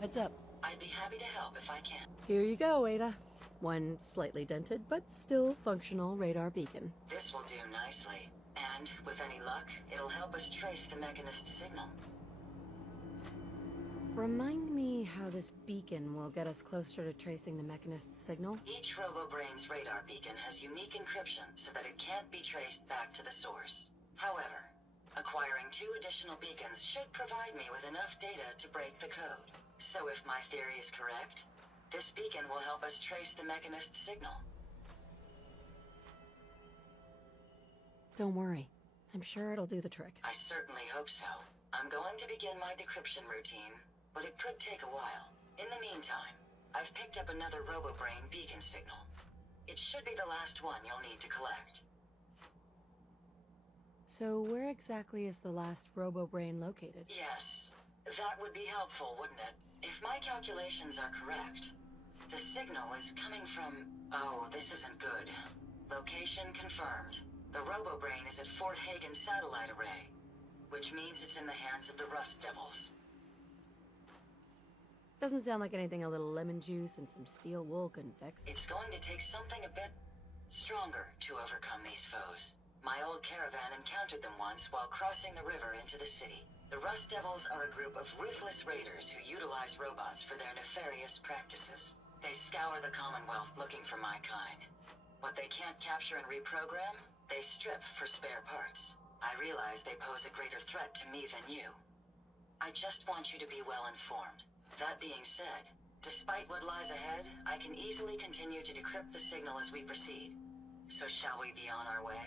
Heads up. I'd be happy to help if I can. Here you go, Ada. One slightly dented, but still functional radar beacon. This will do nicely. And, with any luck, it'll help us trace the mechanist signal. Remind me how this beacon will get us closer to tracing the mechanist's signal? Each RoboBrain's radar beacon has unique encryption so that it can't be traced back to the source. However, acquiring 2 additional beacons should provide me with enough data to break the code. So if my theory is correct, this beacon will help us trace the mechanist signal. Don't worry. I'm sure it'll do the trick. I certainly hope so. I'm going to begin my decryption routine, but it could take a while. In the meantime, I've picked up another RoboBrain beacon signal. It should be the last one you'll need to collect. So where exactly is the last RoboBrain located? Yes, that would be helpful, wouldn't it? If my calculations are correct, the signal is coming from... Oh, this isn't good. Location confirmed. The RoboBrain is at Fort Hagen Satellite Array, which means it's in the hands of the Rust Devils. Doesn't sound like anything a little lemon juice and some steel wool couldn't fix. It's going to take something a bit stronger to overcome these foes. My old caravan encountered them once while crossing the river into the city. The Rust Devils are a group of ruthless raiders who utilize robots for their nefarious practices. They scour the Commonwealth looking for my kind. What they can't capture and reprogram, they strip for spare parts. I realize they pose a greater threat to me than you. I just want you to be well informed. That being said, despite what lies ahead, I can easily continue to decrypt the signal as we proceed. So shall we be on our way?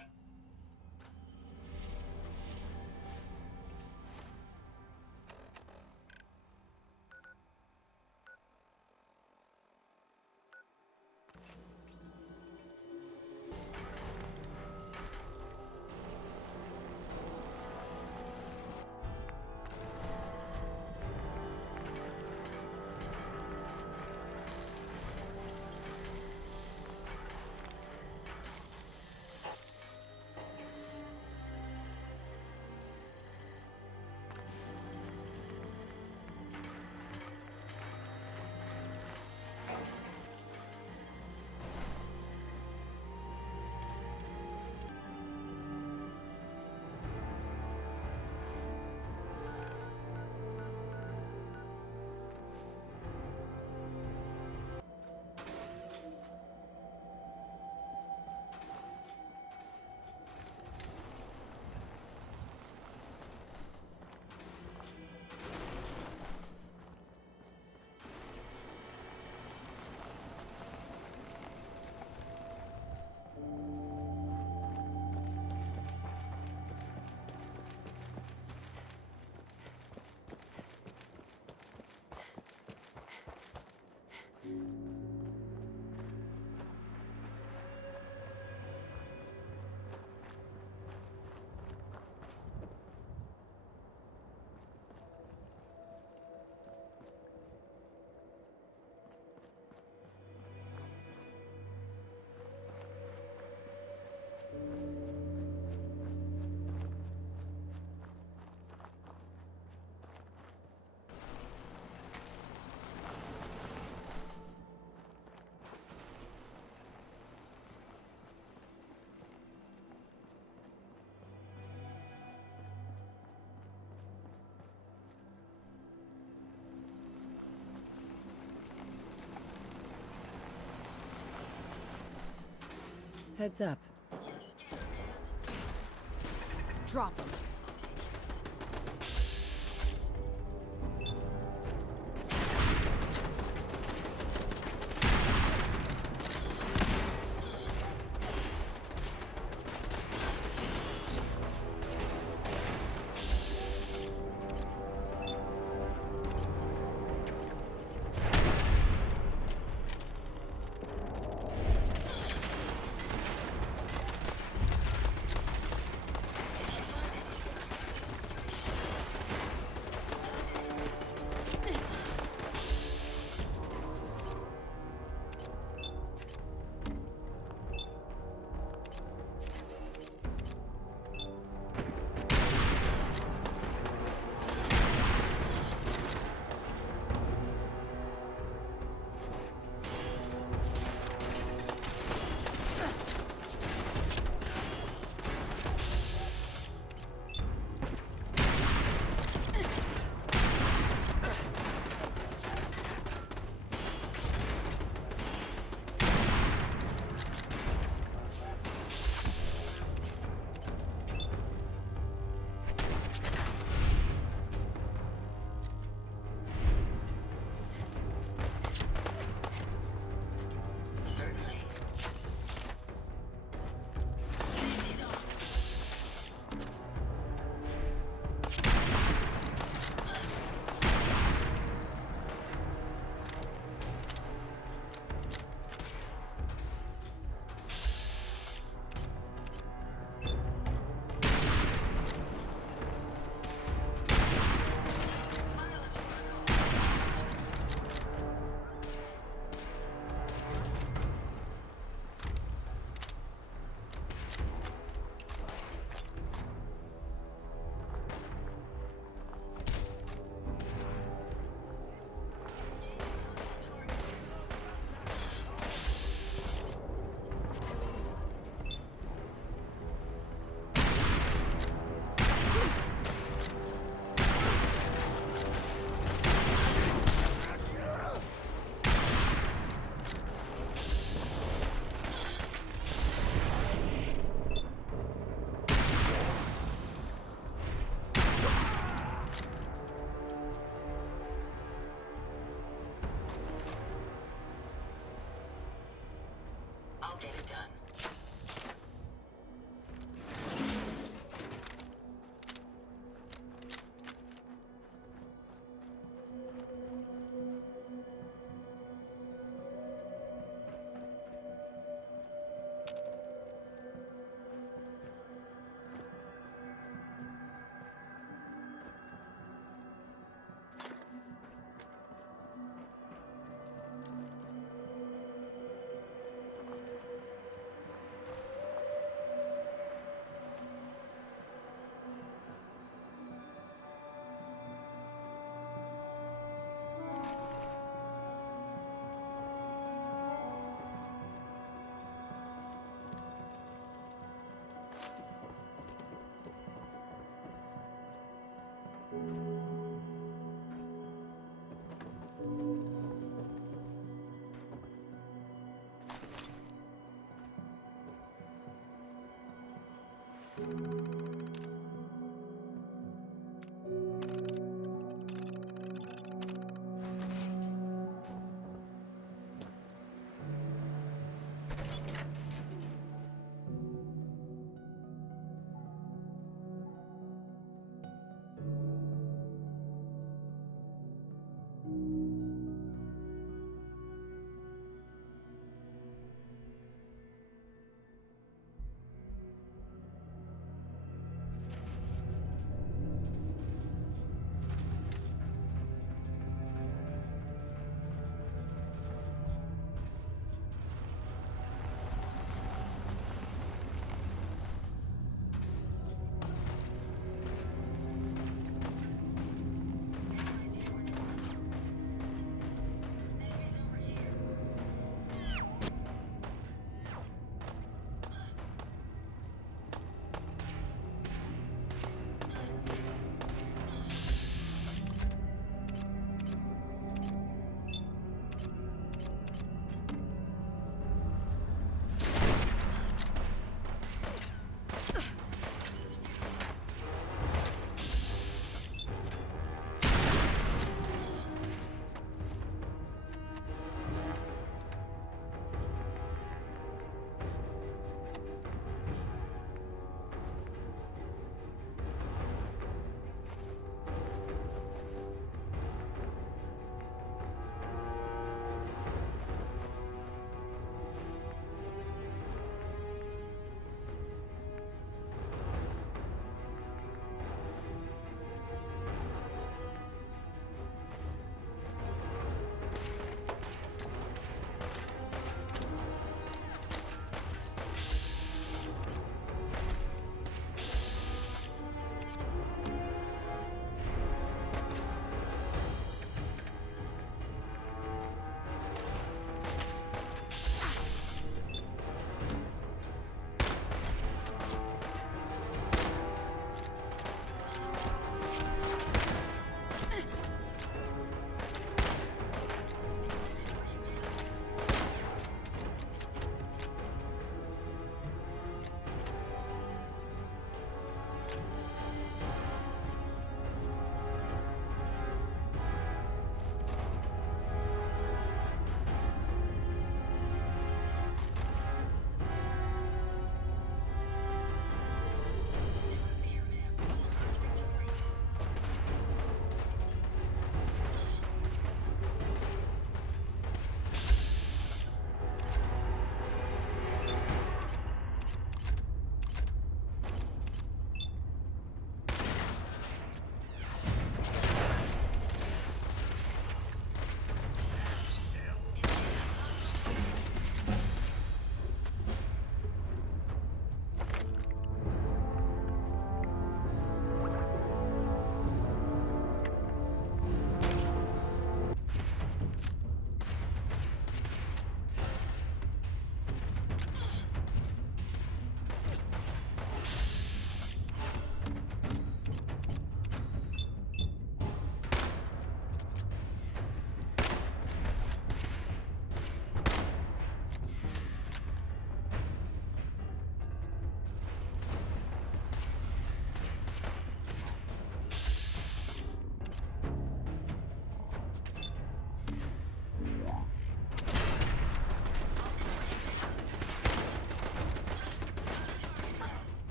Heads up. Yes. Drop them.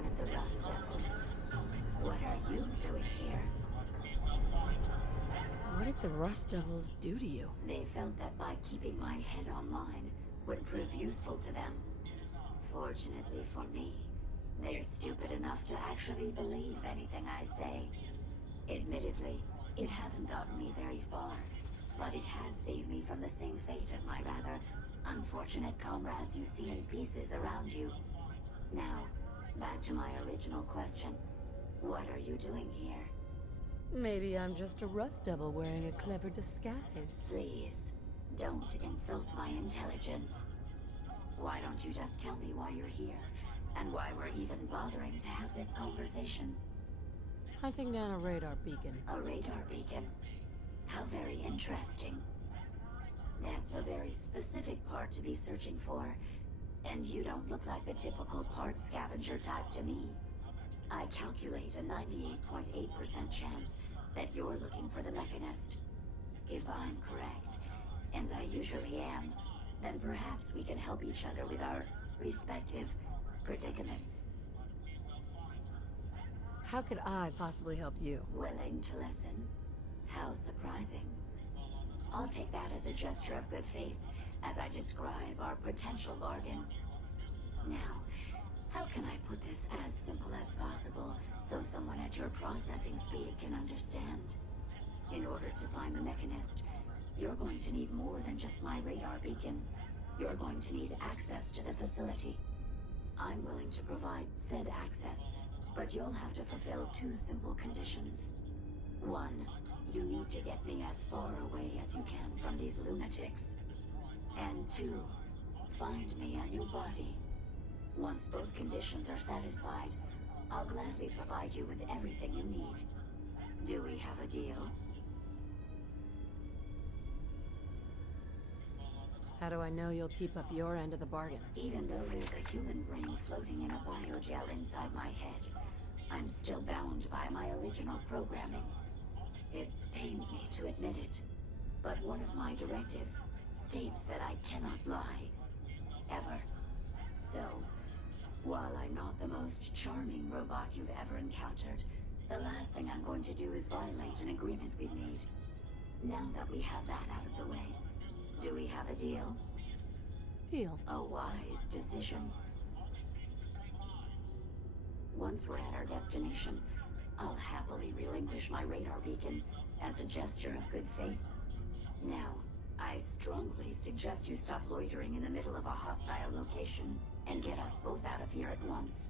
one of the Rust Devils. What are you doing here? What did the Rust Devils do to you? They felt that by keeping my head online would prove useful to them. Fortunately for me, they're stupid enough to actually believe anything I say. Admittedly, it hasn't gotten me very far, but it has saved me from the same fate as my rather unfortunate comrades you see in pieces around you. Now, back to my original question. What are you doing here? Maybe I'm just a Rust Devil wearing a clever disguise. Please, don't insult my intelligence. Why don't you just tell me why you're here, and why we're even bothering to have this conversation? Hunting down a radar beacon. A radar beacon? How very interesting. That's a very specific part to be searching for, and you don't look like the typical part scavenger type to me. I calculate a 98.8% chance that you're looking for the mechanist. If I'm correct, and I usually am, then perhaps we can help each other with our respective predicaments. How could I possibly help you? Willing to listen? How surprising. I'll take that as a gesture of good faith as I describe our potential bargain. Now, how can I put this as simple as possible so someone at your processing speed can understand? In order to find the mechanist, you're going to need more than just my radar beacon. You're going to need access to the facility. I'm willing to provide said access, but you'll have to fulfill two simple conditions. One, you need to get me as far away as you can from these lunatics. And two, find me a new body. Once both conditions are satisfied, I'll gladly provide you with everything you need. Do we have a deal? How do I know you'll keep up your end of the bargain? Even though there's a human brain floating in a biogel inside my head, I'm still bound by my original programming. It pains me to admit it, but one of my directives states that I cannot lie. Ever. So, while I'm not the most charming robot you've ever encountered, the last thing I'm going to do is violate an agreement we made. Now that we have that out of the way, do we have a deal? Deal. A wise decision. Once we're at our destination, I'll happily relinquish my radar beacon as a gesture of good faith. Now, I strongly suggest you stop loitering in the middle of a hostile location and get us both out of here at once.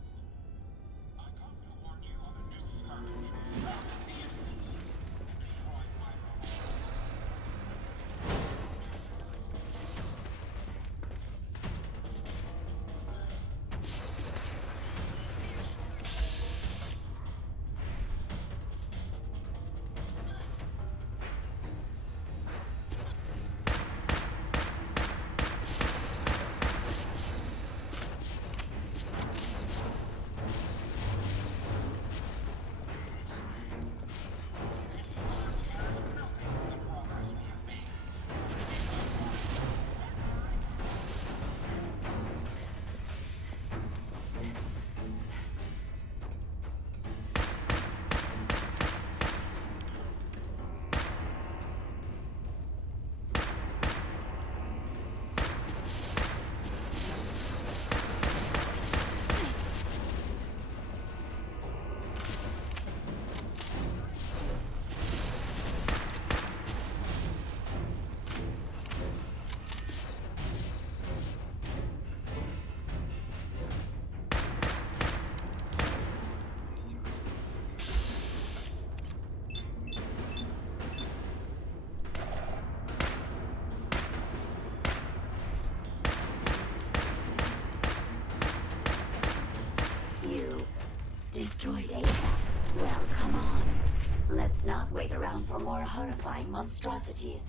Destroyed Ada. Well, come on. Let's not wait around for more horrifying monstrosities.